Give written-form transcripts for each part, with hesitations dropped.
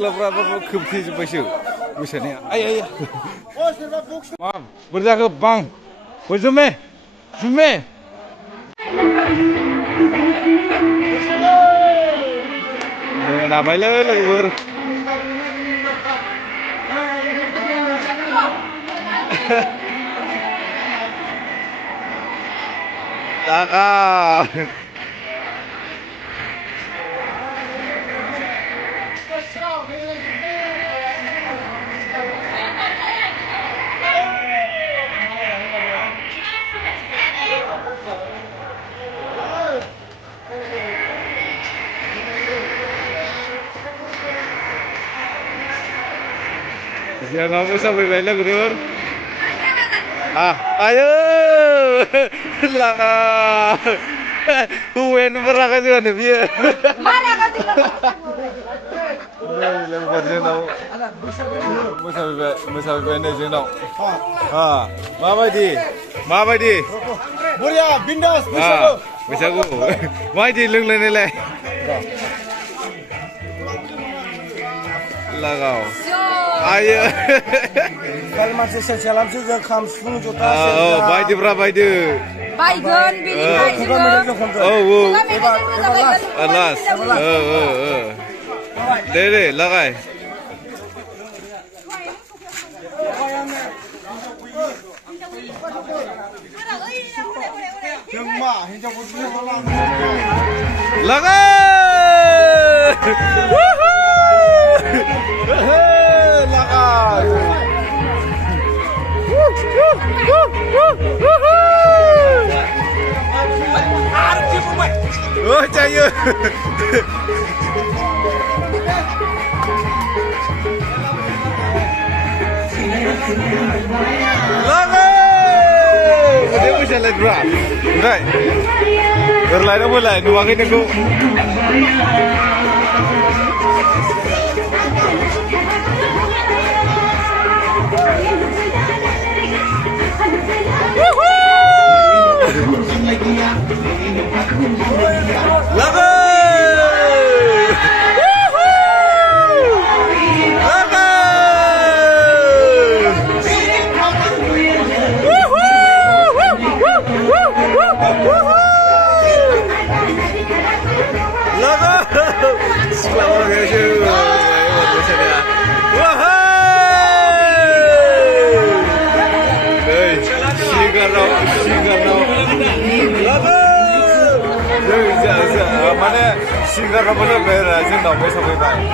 सिख्लाफ्राबो खोबथेजोब्बायसो मोसानाया आइ मा बोरै जाखो बां बयजोंमे जुमे नाबायलै लोगोफोर jangan sampai banyak lur. Ayo, laka. Huwen beraka sih kan dia. Mana kasih lempar jenau. Musawi banyak jenau. Mabadi. Buria, bindas, Musaku. Mabadi lung lenele. Lagau. Ayo. Kalau masih sejalan juga kamu sepuluh juta. Oh, baik berapa baik? Baygon, bini baygon. Oh, alas. Dede, lagai. Lagai. Oh, cayo. Lama. Dia bisa lihat berapa? Right. Berlain apa lain? Dua kali aku. Mana singgah apa le bayar aja nggak mau sampai bayar.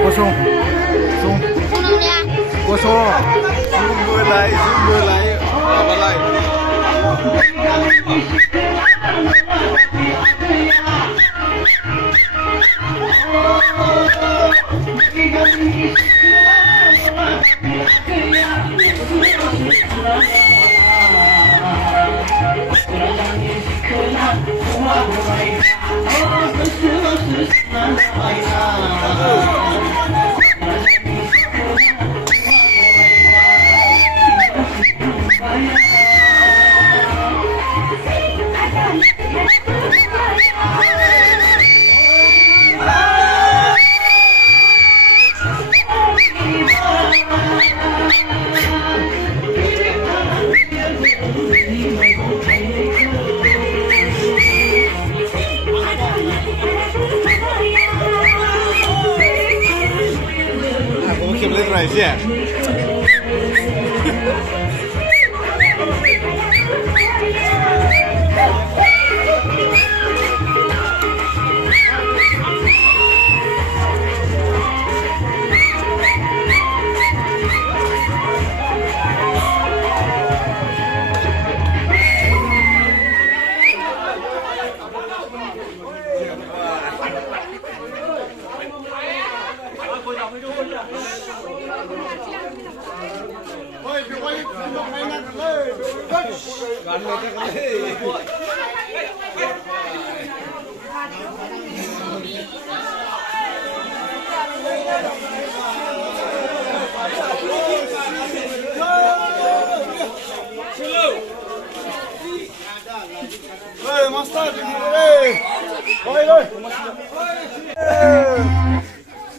Kosong. Sumber lain. Apa lain? Yeah.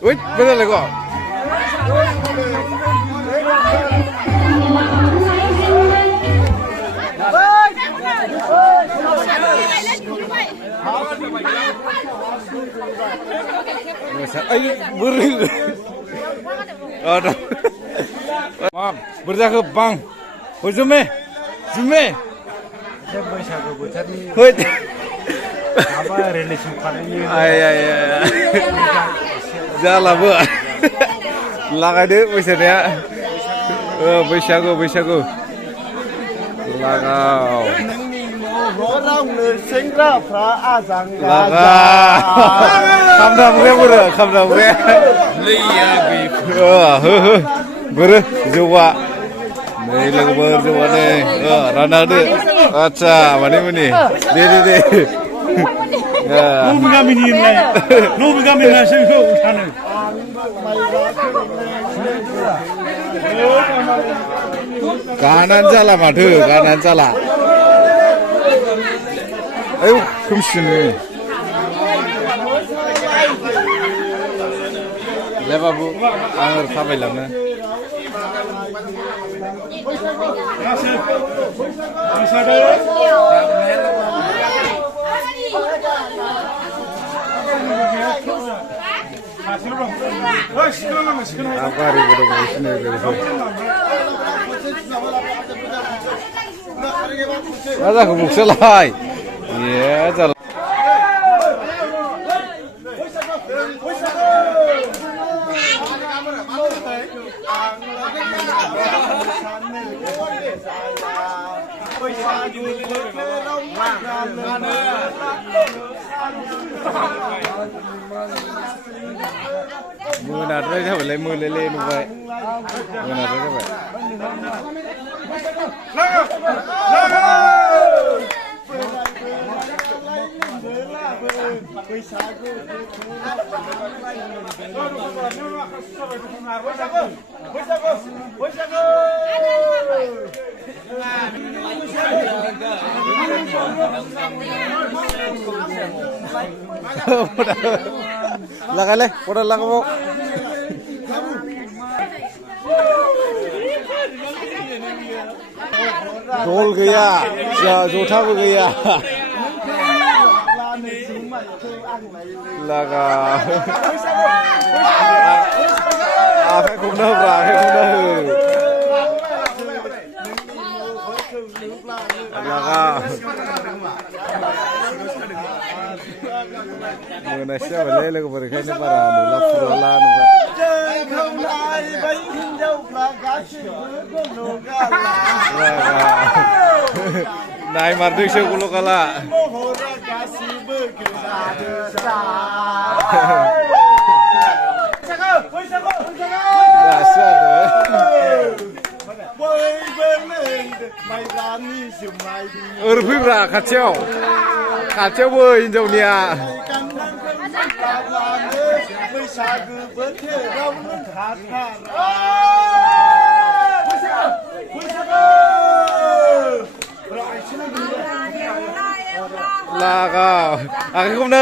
Ui, bây giờ là gọi ấy beri ada maaf berjaga bang berjume jume hoi apa relasi kalian ay jala bu laga deh misalnya बैसागु लागाव खामदामग्राया बोरो खामदामग्राया लैया हो बोरो जौआ नै लोगोफोर जौआ नै रानना होदो आदसा माने मुनि दे नबे गामिनि होनलाय नबे गामिनि होनलाय बेखौ सानो गानानै जाला माथो गानानै जाला आयौ खोमसिनो ले बाबु आं ओरै थाबायलाङो गारिबो दं बिसिनि लोगोफोर मा जाखो बुकसोलाय ए जाला मोनाद्राय जाबायलाय मोलेले नुबाय मोनाद्राय जाबाय लागायलाय पड़ा लागाबाव दल गैया जथाबो गैया लागा आखाइखौनो होब्रा आखाइखौनो हो लागा मोनासै जाबायलै लोगोफोर ओंखायनो बारा नुला फुरला नुबाय नायमारदोंसो गल'गाला दासो ओरै फैब्रा खाथियावबो हिनजावनिया बैसागु बोथोरावनो लागाव आखाइखौनो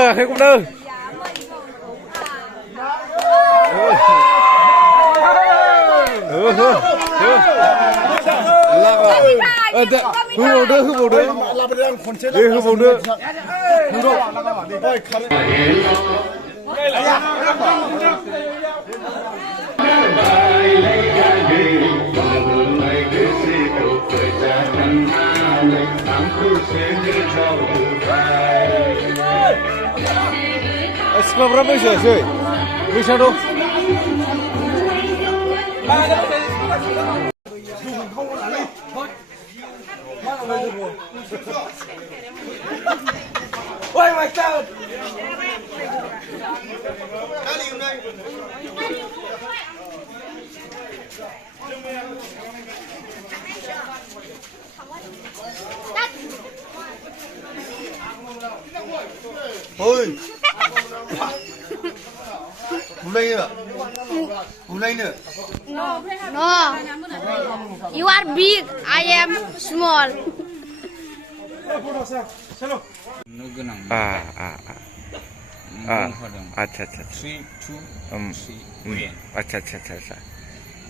होबावदो सिख्लाफ्रा बैसोआसै बैसा दं Oi, my God! Ôi. Hôm nay nữa. Hôm nay nữa. No. You are big. I am small. अच्छा अच्छा अच्छा 3, 2, 3 अच्छा अच्छा अच्छा अच्छा